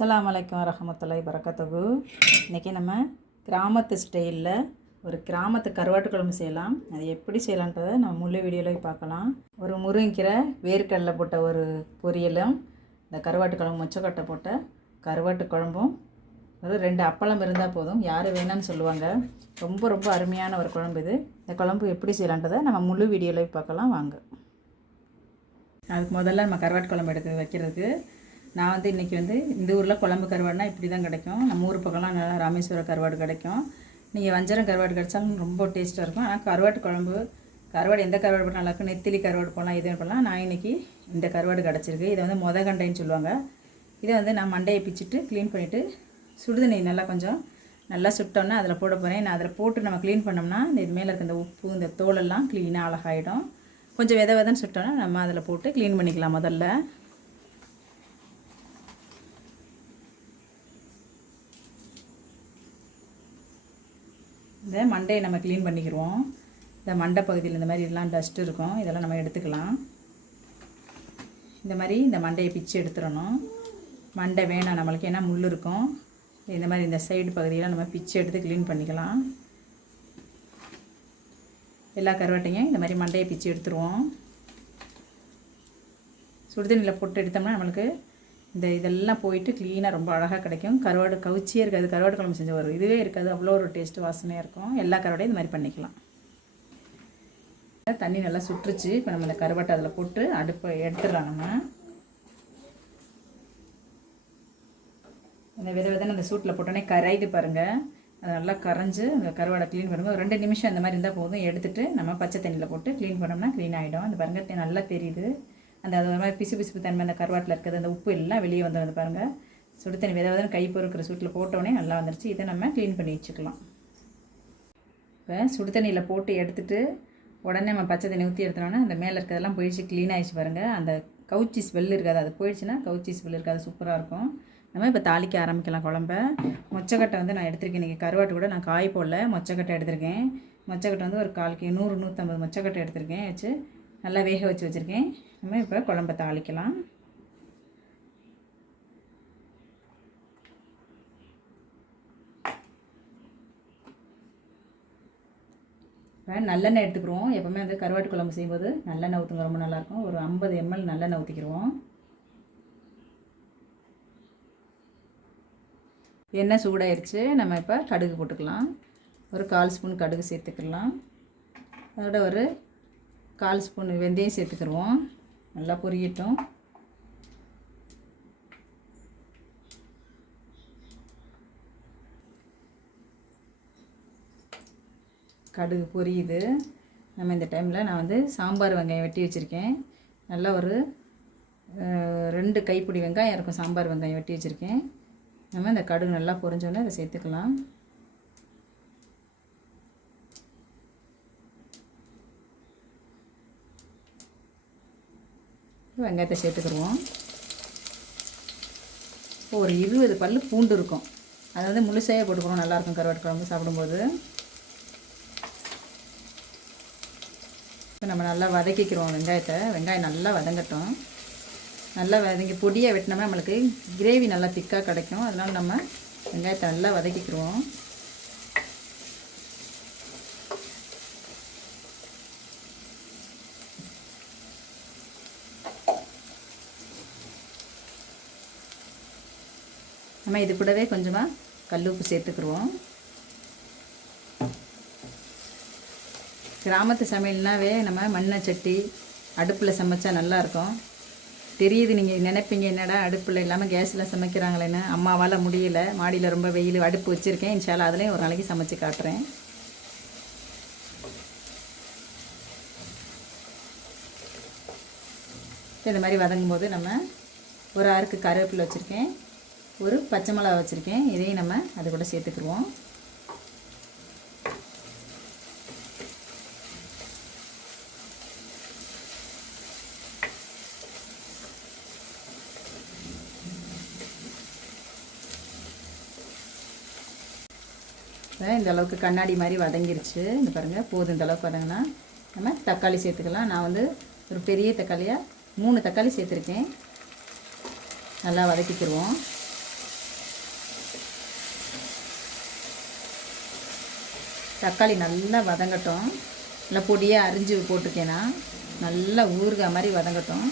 அஸ்லாம் அலைக்கும் வரமத்துல்லாய் வரகாத்துஹு இன்றைக்கி நம்ம கிராமத்து ஸ்டைலில் ஒரு கிராமத்து கருவாட்டு குழம்பு செய்யலாம். அது எப்படி செய்யலான்றதை நம்ம முழு வீடியோவில் பார்க்கலாம். ஒரு முருங்கீரை வேர்க்கடலை போட்ட ஒரு பொரியலும் இந்த கருவாட்டு குழம்பு மொச்சக்கொட்டை போட்ட கருவாட்டு குழம்பும் ஒரு ரெண்டு அப்பளம் இருந்தால் போதும். யார் வேணாம்னு சொல்லுவாங்க. ரொம்ப ரொம்ப அருமையான ஒரு குழம்பு இது. இந்த குழம்பு எப்படி செய்யலான்றதை நம்ம முழு வீடியோவில் பார்க்கலாம். வாங்க. அதுக்கு முதல்ல நம்ம கருவாட்டு குழம்பு எடுக்க வைக்கிறதுக்கு நான் வந்து இன்றைக்கி வந்து இந்த ஊரில் குழம்பு கருவாடுனா இப்படி தான் கிடைக்கும். நம்ம ஊர் பக்கம்லாம் நல்லா ராமேஸ்வரம் கருவாடு கிடைக்கும். நீங்கள் வஞ்சரம் கருவாடு கிடைச்சாலும் ரொம்ப டேஸ்ட்டாக இருக்கும். ஆனால் கருவாட்டு குழம்பு கருவாடு எந்த கருவாடு போட்டால் நல்லா இருக்கும். நெத்திலி கருவாடு போடலாம் இது பண்ணலாம் நான் இன்றைக்கி இந்த கருவாடு கிடச்சிருக்கு. இதை வந்து மொத கண்டைன்னு சொல்லுவாங்க. இதை வந்து நான் மண்டையை பிச்சுட்டு க்ளீன் பண்ணிவிட்டு சுடுதண்ணி நல்லா கொஞ்சம் நல்லா சுட்டோன்னா அதில் போட போகிறேன் நான் அதில் போட்டு நம்ம க்ளீன் பண்ணோம்னா இந்த இது மேலே இருக்க இந்த உப்பு இந்த தோலெல்லாம் க்ளீனாக அழகாயிடும். கொஞ்சம் வித விதன்னு சுட்டோன்னா நம்ம அதில் போட்டு க்ளீன் பண்ணிக்கலாம் முதல்ல. இந்த மண்டையை நம்ம க்ளீன் பண்ணிக்கிடுவோம் இந்த மண்டை பகுதியில் இந்த மாதிரி எல்லாம் டஸ்ட் இருக்கும். இதெல்லாம் நம்ம எடுத்துக்கலாம். இந்த மாதிரி இந்த மண்டையை பிச்சு எடுத்துடணும். மண்டை வேணாம் நம்மளுக்கு. ஏன்னா முள் இருக்கும். இந்த மாதிரி இந்த சைடு பகுதியெல்லாம் நம்ம பிச்சு எடுத்து க்ளீன் பண்ணிக்கலாம். எல்லா கருவாட்டையும் இந்த மாதிரி மண்டையை பிச்சு எடுத்துருவோம். சுடுதண்ணியில் போட்டு எடுத்தோம்னா நம்மளுக்கு இந்த இதெல்லாம் போயிட்டு க்ளீனாக ரொம்ப அழகாக கிடைக்கும். கருவாடு கவுச்சியே இருக்காது. கருவாடு குழம்பு செஞ்சு வரும். இதுவே இருக்காது. அவ்வளோ ஒரு டேஸ்ட்டு வாசனையாக இருக்கும். எல்லா கருவாடையும் இந்த மாதிரி பண்ணிக்கலாம். தண்ணி நல்லா சுற்றுச்சு. இப்போ நம்ம இந்த கருவாட்டை அதில் போட்டு அடுப்பை எடுத்துடலாம் நம்ம. இந்த வித விதன்னு அந்த சூட்டில் போட்டோன்னே கரையுது பாருங்கள் அது நல்லா கரைஞ்சி அந்த கருவாடை க்ளீன் பண்ணுங்கள் ஒரு ரெண்டு நிமிஷம் அந்த மாதிரி இருந்தால் போதும். எடுத்துகிட்டு நம்ம பச்சை தண்ணியில் போட்டு க்ளீன் பண்ணோம்னா க்ளீன் ஆகிடும் அந்த பாருங்கள் நல்லா தெரியுது. அந்த அது ஒரு மாதிரி பிசு பிசுப்பு தன்மை அந்த கருவாட்டில் இருக்கிறது அந்த உப்பு எல்லாம் வெளியே வந்து பாருங்கள் சுடு தண்ணி வித விதன்னு கை பொறுக்கிற சூட்டில் போட்டோடனே நல்லா வந்துருச்சு. இதை நம்ம க்ளீன் பண்ணி வச்சுக்கலாம். இப்போ சுடு தண்ணியில் போட்டு எடுத்துகிட்டு உடனே நம்ம பச்சை தண்ணி ஊற்றி எடுத்தோன்னா அந்த மேலே இருக்கிறதெல்லாம் போயிடுச்சு க்ளீன் ஆகிடுச்சு பாருங்கள் அந்த கவுச்சி ஸ்மெல் இருக்காது. அது போயிடுச்சுன்னா கவுச்சி ஸ்மெல் இருக்காது சூப்பராக இருக்கும். நம்ம இப்போ தாளிக்க ஆரம்பிக்கலாம் குழம்ப. மொச்சக்கட்டை வந்து நான் எடுத்திருக்கேன். இன்றைக்கி கருவாட்டு கூட நான் காய் போடல மொச்சக்கட்டை எடுத்திருக்கேன். மொச்சக்கட்டை வந்து ஒரு கால் நூறு நூற்றம்பது மொச்சக்கட்டை எடுத்திருக்கேன். வச்சு நல்லா வேக வச்சு வச்சுருக்கேன். நம்ம இப்போ குழம்ப தாளிக்கலாம். இப்போ நல்லெண்ணெய் எடுத்துக்கிறோம் எப்போவுமே வந்து கருவாட்டு குழம்பு செய்யும்போது நல்லெண்ணெய் ஊற்றுங்க ரொம்ப நல்லாயிருக்கும். ஒரு ஐம்பது எம்எல் நல்லெண்ணெய் ஊற்றிக்கிடுவோம் எண்ணெய் சூடாயிருச்சு. நம்ம இப்போ கடுகு போட்டுக்கலாம். ஒரு கால் ஸ்பூன் கடுகு சேர்த்துக்கலாம். அதோட ஒரு கால் ஸ்பூன் வெந்தயம் சேர்த்துக்கிடுவோம் நல்லா பொரியட்டும். கடுகு பொரியுது. நம்ம இந்த டைமில் நான் வந்து சாம்பார் வெங்காயம் வெட்டி வச்சுருக்கேன். நல்லா ஒரு ரெண்டு கைப்பிடி வெங்காயம் இருக்கும் சாம்பார் வெங்காயம் வெட்டி வச்சுருக்கேன். நம்ம இந்த கடுகு நல்லா பொரிஞ்சோன்னே அதை சேர்த்துக்கலாம். வெங்காயத்தை சேர்த்துக்கிடுவோம். ஒரு இருபது பல் பூண்டு இருக்கும். அதை வந்து முழுசையாக போட்டுக்கணும். நல்லாயிருக்கும். கருவாட்டு குழம்பு சாப்பிடும்போது. இப்போ நம்ம நல்லா வதக்கிக்கிறோம் வெங்காயத்தை. வெங்காயம் நல்லா வதங்கட்டும். நல்லா வதங்கி பொடியாக வெட்டினோம்னா நம்மளுக்கு கிரேவி நல்லா திக்காக கிடைக்கும். அதனால் நம்ம வெங்காயத்தை நல்லா வதக்கிக்கிறோம் நம்ம இது கூடவே கொஞ்சமாக கல் உப்பு சேர்த்துக்குருவோம். கிராமத்து சமையல்னாவே நம்ம மண்ணை சட்டி அடுப்பில் சமைச்சா நல்லாயிருக்கும் தெரியுது நீங்கள் நினைப்பீங்க என்னடா அடுப்பில் இல்லாமல் கேஸில் சமைக்கிறாங்களேன்னு. அம்மாவால் முடியல. மாடியில் ரொம்ப வெயில் அடுப்பு வச்சுருக்கேன். இன்ஷால்லா அதுலேயும் ஒரு நாளைக்கு சமைச்சு காட்டுறேன். இந்த மாதிரி வதங்கும் போது நம்ம ஒரு ஆறுக்கு கருவேப்பிலை வச்சுருக்கேன். ஒரு பச்சை மிளகா வச்சுருக்கேன். இதையும் நம்ம அது கூட சேர்த்துக்குருவோம் இந்த அளவுக்கு கண்ணாடி மாதிரி வதங்கிருச்சு. இந்த பாருங்கள் போதும் இந்த அளவுக்கு வதங்கினா நம்ம தக்காளி சேர்த்துக்கலாம். நான் வந்து ஒரு பெரிய தக்காளியாக மூணு தக்காளி சேர்த்துருக்கேன். நல்லா வதக்கிக்கிடுவோம். தக்காளி நல்லா வதங்கட்டும். நல்லா பொடியாக அரிஞ்சு போட்டுக்கேன்னா நல்லா ஊறுகாய் மாதிரி வதங்கட்டும்.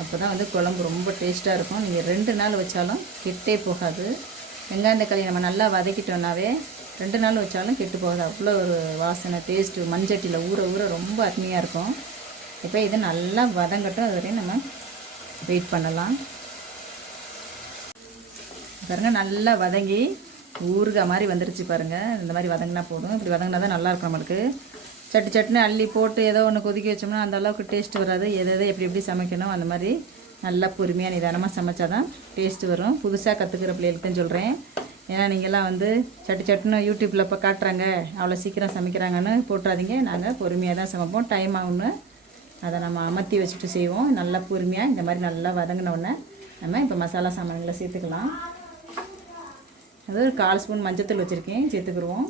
அப்போ தான் வந்து குழம்பு ரொம்ப டேஸ்ட்டாக இருக்கும். நீங்கள் ரெண்டு நாள் வச்சாலும் கெட்டே போகாது. வெங்காயம் தக்காளி நம்ம நல்லா வதக்கிட்டோம்னாவே ரெண்டு நாள் வச்சாலும் கெட்டு போகாது. அவ்வளோ ஒரு வாசனை டேஸ்ட்டு மண்சட்டியில் ஊற ஊற ரொம்ப அருமையாக இருக்கும். இப்போ இது நல்லா வதங்கட்டும். அது வரையும் நம்ம வெயிட் பண்ணலாம். பாருங்கள் நல்லா வதங்கி ஊறுகாய் மாதிரி வந்துருச்சு பாருங்கள் இந்த மாதிரி வதங்கினா போதும். இப்படி வதங்கினா தான் நல்லா இருக்கும் நம்மளுக்கு. சட்டு சட்டுன்னு அள்ளி போட்டு ஏதோ ஒன்று கொதிக்க வச்சோம்னா அந்த அளவுக்கு டேஸ்ட் வராது. எதை எதை எப்படி எப்படி சமைக்கணும் அந்த மாதிரி நல்லா பொறுமையாக நிதானமாக சமைச்சா தான் டேஸ்ட்டு வரும். புதுசாக கற்றுக்கிற பிள்ளைகளுக்குன்னு சொல்கிறேன் ஏன்னா நீங்கள்லாம் வந்து சட்டு சட்டுன்னு யூடியூப்பில் இப்போ காட்டுறாங்க. அவ்வளோ சீக்கிரம் சமைக்கிறாங்கன்னு போட்டுறாதீங்க. நாங்கள் பொறுமையாக தான் சமைப்போம். டைம் ஆகும்னு அதை நம்ம அமர்த்தி வச்சுட்டு செய்வோம். நல்லா பொறுமையாக இந்த மாதிரி நல்லா வதங்கினோடனே நம்ம இப்போ மசாலா சாமான்களை சேர்த்துக்கலாம். அது ஒரு கால் ஸ்பூன் மஞ்சத்தூள் வச்சுருக்கேன் சேர்த்துக்குருவோம்.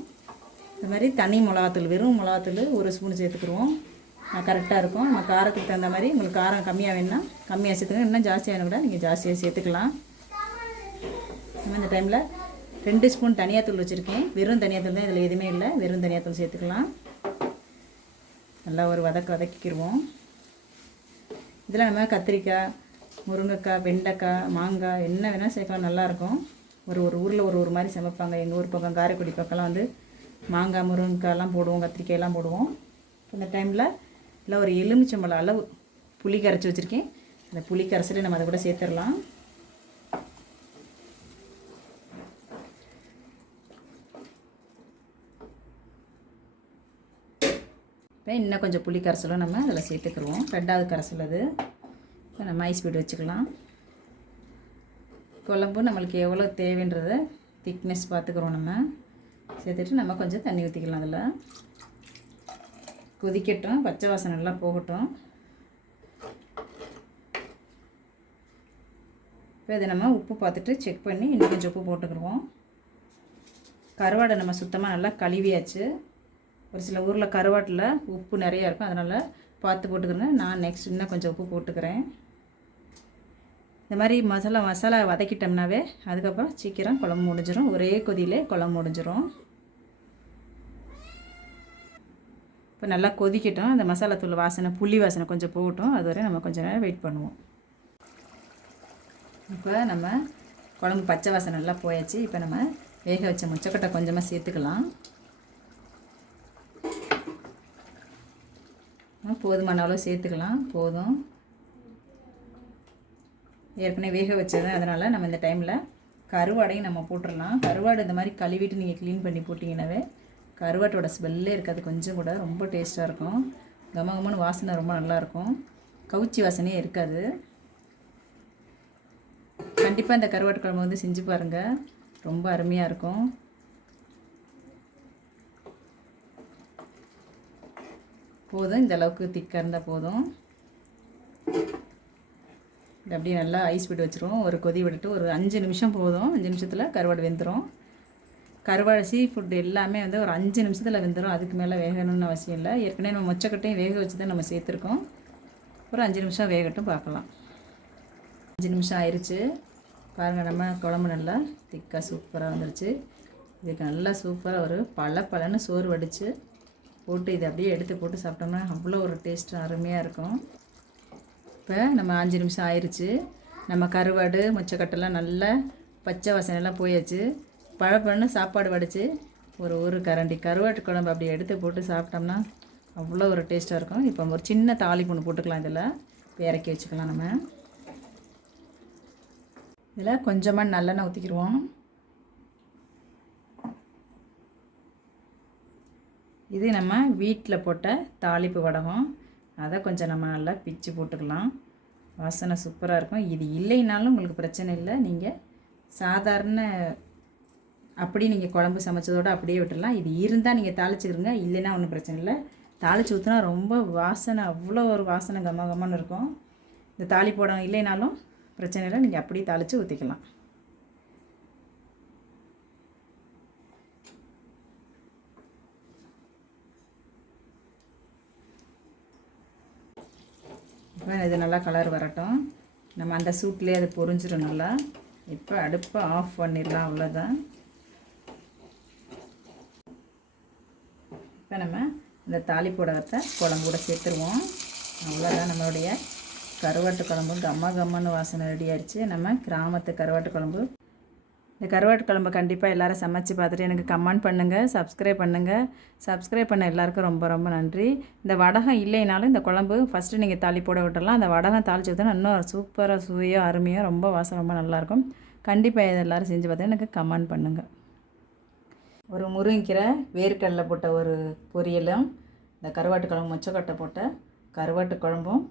இது மாதிரி தனி மிளகாத்தூள் வெறும் மிளகாத்தூள் ஒரு ஸ்பூன் சேர்த்துக்குருவோம். கரெக்டாக இருக்கும். நம்ம காரத்துக்கு தகுந்த மாதிரி உங்களுக்கு காரம் கம்மியாக வேணும்னா கம்மியாக சேர்த்துக்கணும். இன்னும் ஜாஸ்தியாக வேணும் கூட நீங்கள் ஜாஸ்தியாக சேர்த்துக்கலாம் இந்த டைமில் ரெண்டு ஸ்பூன் தனியாத்தூள் வச்சுருக்கேன். வெறும் தனியாத்தூள் தான் இதில் எதுவுமே இல்லை. வெறும் தனியாத்தூள் சேர்த்துக்கலாம். நல்லா ஒரு வதக்க வதக்கிக்கிடுவோம் இதில் நம்ம கத்திரிக்காய் முருங்கைக்காய் வெண்டைக்காய் மாங்காய் என்ன வேணால் சேர்க்கலாம். நல்லாயிருக்கும் ஒரு ஒரு ஊரில் ஒரு ஒரு மாதிரி சமைப்பாங்க. எங்கள் ஊர் பக்கம் காரைக்குடி பக்கம்லாம் வந்து மாங்காய் முருங்கைக்காய்லாம் போடுவோம் கத்திரிக்காயெல்லாம் போடுவோம். இந்த டைமில் இல்லை ஒரு எலுமிச்சம்பழம் அளவு புளி கரைச்சி வச்சுருக்கேன். அந்த புளி கரைச்சிட்டு நம்ம அதை கூட சேர்த்துடலாம். இப்போ இன்னும் கொஞ்சம் புளி கரைசலும் நம்ம அதில் சேர்த்துக்குருவோம் ரெண்டாவது கரைசல் அது. இப்போ நம்ம ஐஸ் பீட் வச்சுக்கலாம். குழம்பு நம்மளுக்கு எவ்வளோ தேவைன்றத திக்னஸ் பார்த்துக்குறோம் நம்ம. சேர்த்துட்டு நம்ம கொஞ்சம் தண்ணி ஊற்றிக்கலாம் அதில். கொதிக்கட்டும் பச்சை வாசனை எல்லாம் போகட்டும். இப்போ இதை நம்ம உப்பு பார்த்துட்டு செக் பண்ணி இன்னும் கொஞ்சம் உப்பு போட்டுக்கிடுவோம். கருவாடை நம்ம சுத்தமாக நல்லா கழுவியாச்சு. ஒரு சில ஊரில் கருவாட்டில் உப்பு நிறையா இருக்கும். அதனால் பார்த்து போட்டுக்கிறேன். நான் நெக்ஸ்ட் இன்னும் கொஞ்சம் உப்பு போட்டுக்கிறேன். இந்த மாதிரி மசாலா மசாலா வதக்கிட்டோம்னாவே அதுக்கப்புறம் சீக்கிரம் குழம்பு முடிஞ்சிடும் ஒரே கொதியிலே குழம்பு முடிஞ்சிடும் இப்போ நல்லா கொதிக்கட்டும். அந்த மசாலா தூள் வாசனை புளி வாசனை கொஞ்சம் போகட்டும். அது வரை நம்ம கொஞ்சம் நேரம் வெயிட் பண்ணுவோம். இப்போ நம்ம குழம்பு பச்சை வாசனை நல்லா போயாச்சு. இப்போ நம்ம வேக வச்ச முச்சக்கட்டை கொஞ்சமாக சேர்த்துக்கலாம். போதுமான அளவு சேர்த்துக்கலாம். போதும். ஏற்கனவே வேக வச்சது. அதனால் நம்ம இந்த டைமில் கருவாடையும் நம்ம போட்டுடலாம். கருவாடு இந்த மாதிரி கழுவிட்டு நீங்கள் க்ளீன் பண்ணி போட்டிங்கன்னாவே கருவாட்டோட ஸ்மெல்லே இருக்காது. கொஞ்சம் கூட ரொம்ப டேஸ்ட்டாக இருக்கும். கம கமன்னு வாசனை ரொம்ப நல்லாயிருக்கும் கவுச்சி வாசனையே இருக்காது. கண்டிப்பாக இந்த கருவாட்டு குழம்பு வந்து செஞ்சு பாருங்கள் ரொம்ப அருமையாக இருக்கும். போதும். இந்த அளவுக்கு திக்காக இருந்தால் போதும். இது அப்படியே நல்லா ஐஸ் விட்டு வச்சுருவோம். ஒரு கொதி விட்டுட்டு ஒரு அஞ்சு நிமிஷம் போதும். அஞ்சு நிமிஷத்தில் கருவாடு வெந்துடும் கருவாடு சீ ஃபுட்டு எல்லாமே வந்து ஒரு அஞ்சு நிமிஷத்தில் வெந்துடும் அதுக்கு மேலே வேகணும்னு அவசியம் இல்லை. ஏற்கனவே நம்ம மொச்சக்கட்டையும் வேக வச்சு தான் நம்ம சேர்த்துருக்கோம். ஒரு அஞ்சு நிமிஷம் வேகட்டும் பார்க்கலாம். அஞ்சு நிமிஷம் ஆயிடுச்சு பாருங்கள் நம்ம குழம்பு நல்லா திக்காக சூப்பராக வந்துருச்சு. இதுக்கு நல்லா சூப்பராக ஒரு பல பலன்னு சோறு வடித்து போட்டு இதை அப்படியே எடுத்து போட்டு சாப்பிட்டோம்னா அவ்வளோ ஒரு டேஸ்ட் அருமையாக இருக்கும். இப்போ நம்ம அஞ்சு நிமிஷம் ஆயிடுச்சு நம்ம கருவாடு மொச்சக்கட்டெல்லாம் நல்லா பச்சை வாசனைலாம் போயாச்சு. பழப்பழன்னு சாப்பாடு வடித்து ஒரு ஒரு கரண்டி கருவாட்டு குழம்பு அப்படி எடுத்து போட்டு சாப்பிட்டோம்னா அவ்வளோ ஒரு டேஸ்ட்டாக இருக்கும். இப்போ ஒரு சின்ன தாளிப்பு ஒன்று போட்டுக்கலாம் இதில். இறக்கி வச்சுக்கலாம் நம்ம. இதில் கொஞ்சமாக நல்லெண்ணெய் ஊற்றிக்கிடுவோம். இது நம்ம வீட்டில் போட்ட தாளிப்பு வடகம். அதை கொஞ்சம் நம்ம நல்லா பிச்சு போட்டுக்கலாம். வாசனை சூப்பராக இருக்கும். இது இல்லைனாலும் உங்களுக்கு பிரச்சனை இல்லை. நீங்கள் சாதாரண அப்படி நீங்கள் குழம்பு சமைச்சதோடு அப்படியே விட்டுடலாம் இது இருந்தால் நீங்கள் தாளிச்சுக்கிறங்க இல்லைன்னா ஒன்றும் பிரச்சனை இல்லை. தாளித்து ஊற்றினா ரொம்ப வாசனை அவ்வளோ ஒரு வாசனை கம கமன்னு இருக்கும். இந்த தாளிப்போடம் இல்லைனாலும் பிரச்சனை இல்லை. நீங்கள் அப்படியே தாளித்து ஊற்றிக்கலாம் இது நல்லா கலர் வரட்டும். நம்ம அந்த சூட்லேயே அது பொறிஞ்சிடும் நல்லா இப்போ அடுப்பை ஆஃப் பண்ணிடலாம் அவ்வளோதான் இப்போ நம்ம இந்த தாலி குழம்பு கூட சேர்த்துருவோம். அவ்வளோதான் நம்மளுடைய கருவாட்டு குழம்பு. கம்ம கம்மன்னு வாசனை ரெடி ஆயிடுச்சு. நம்ம கிராமத்து கருவாட்டு குழம்பு இந்த கருவாட்டு குழம்பு கண்டிப்பாக எல்லோரும் சமைச்சு பார்த்துட்டு எனக்கு கமெண்ட் பண்ணுங்கள் சப்ஸ்கிரைப் பண்ணுங்கள் சப்ஸ்கிரைப் பண்ண எல்லாருக்கும் ரொம்ப ரொம்ப நன்றி. இந்த வடகம் இல்லைனாலும் இந்த குழம்பு ஃபஸ்ட்டு நீங்கள் தாளி போட விட்டுறலாம். அந்த வடகம் தாளிச்சு ஊற்றினா இன்னும் சூப்பராக சுவையோ அருமையாக ரொம்ப வாசம் ரொம்ப நல்லாயிருக்கும். கண்டிப்பாக இதை எல்லோரும் செஞ்சு பார்த்து எனக்கு கமெண்ட் பண்ணுங்கள் ஒரு முருங்கீரை வேர்க்கடலை போட்ட ஒரு பொரியலும் இந்த கருவாட்டு குழம்பு மொச்சக்கொட்டை போட்ட கருவாட்டு குழம்பும்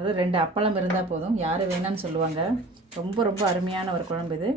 ஒரு ரெண்டு அப்பளம் இருந்தால் போதும். யார் வேணாம்னு சொல்லுவாங்க. ரொம்ப ரொம்ப அருமையான ஒரு குழம்பு இது.